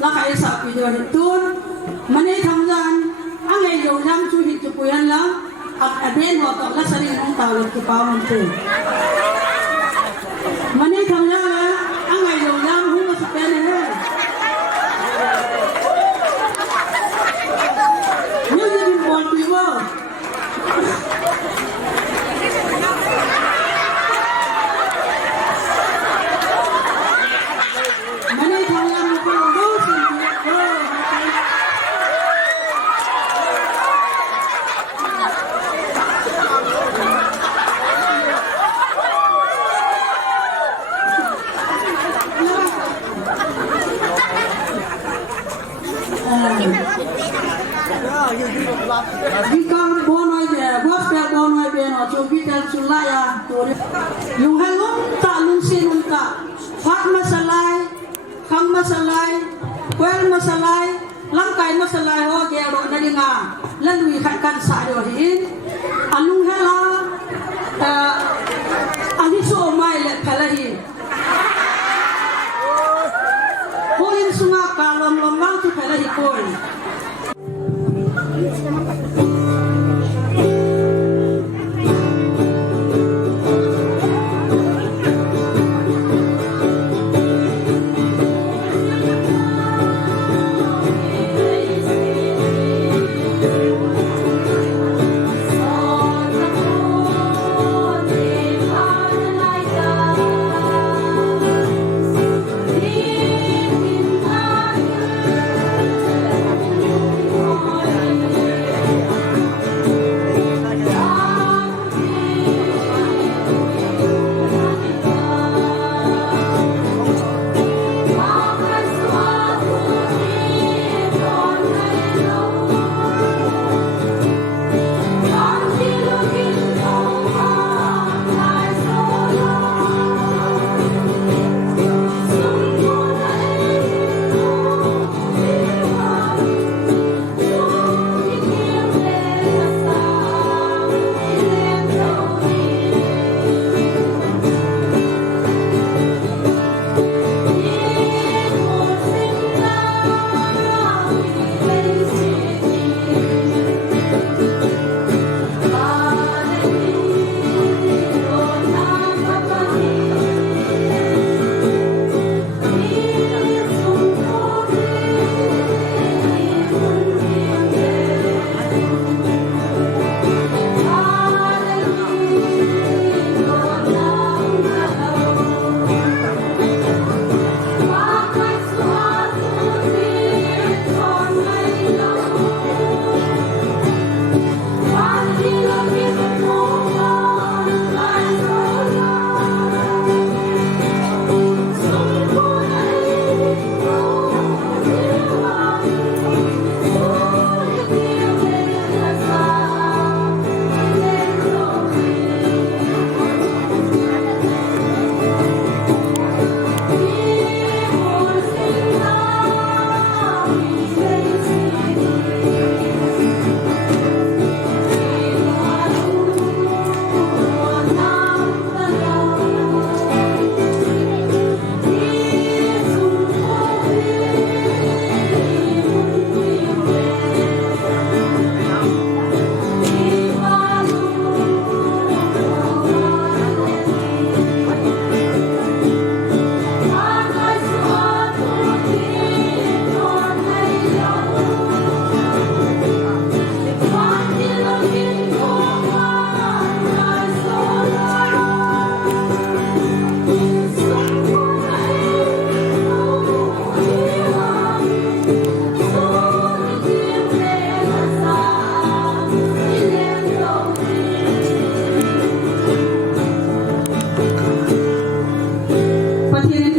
la kai sa pi do tun mane thamjan angai yo jam chu hi chu puyan la ak aben ho to la sari nong ta lo ki pa mon tu mane thamjan la angai yo jam hu ma sa pe ne ni ni bin bol pi wo Bikang bonoi de, gospel bonoi de no chu bitel sulaya tu yung halong ta lung sinun ta fat masalai kham masalai kwel masalai langkai masalai ho ge ro na dinga lanui khan kan sa do hin alung hela ani so mai le phalahi holin sunga kalom lom lang tu phalahi koi Pathirin